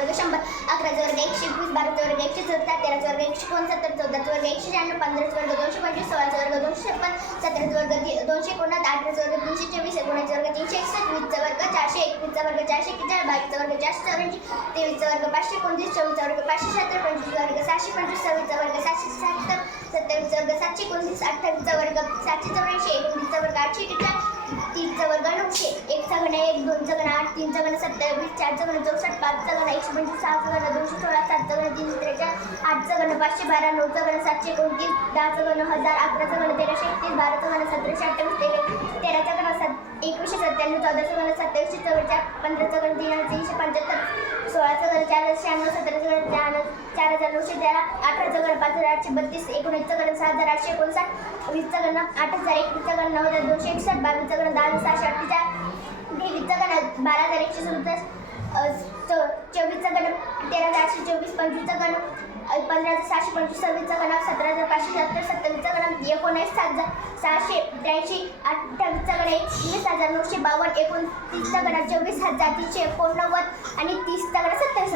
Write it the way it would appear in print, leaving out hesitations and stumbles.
वर्ग 100, 11चा वर्ग 121, 12चा वर्ग 114, 13चा वर्ग 169, 14चा वर्ग 196, 15चा वर्ग 225, 16चा वर्ग 256, 17चा वर्ग 259, 18चा वर्ग 324, 19चा वर्ग 361, 20चा वर्ग 400, 21चा वर्ग 441, 22चा वर्ग 484, 23चा वर्ग 529, 24चा वर्ग 570, 25चा वर्ग 625, 26चा वर्ग 770, 27चा वर्ग 729, 28चा वर्ग 784, 29चा वर्ग 841, 30चा वर्ग 900, 1चा घन 1, 2चा घन 8, 3चा घन 27, 4चा घन 64, 5चा घन 125, 6चा घन 216, 7चा घन 343, 8चा घन 512, 9चा घन 729, 10चा घन 1000, 11चा घन 1331, 12चा घन 1728, 13चा घन 2197, 14चा घन 2744, 15चा घन 3375, 16चा घन 4096, 17चा घन 4913, 18चा घन 5832, 19चा घन 6859, 20चा घन 8000, 21चा घन 9261, 22चा घन 10648, 23चा घन 12127, 24चा घन 13824, 25चा घन 15725, 26चा घन 17570, 27चा घन 19683, 28चा घन 21952, 29चा घन 24389 आणि 30चा घन 27.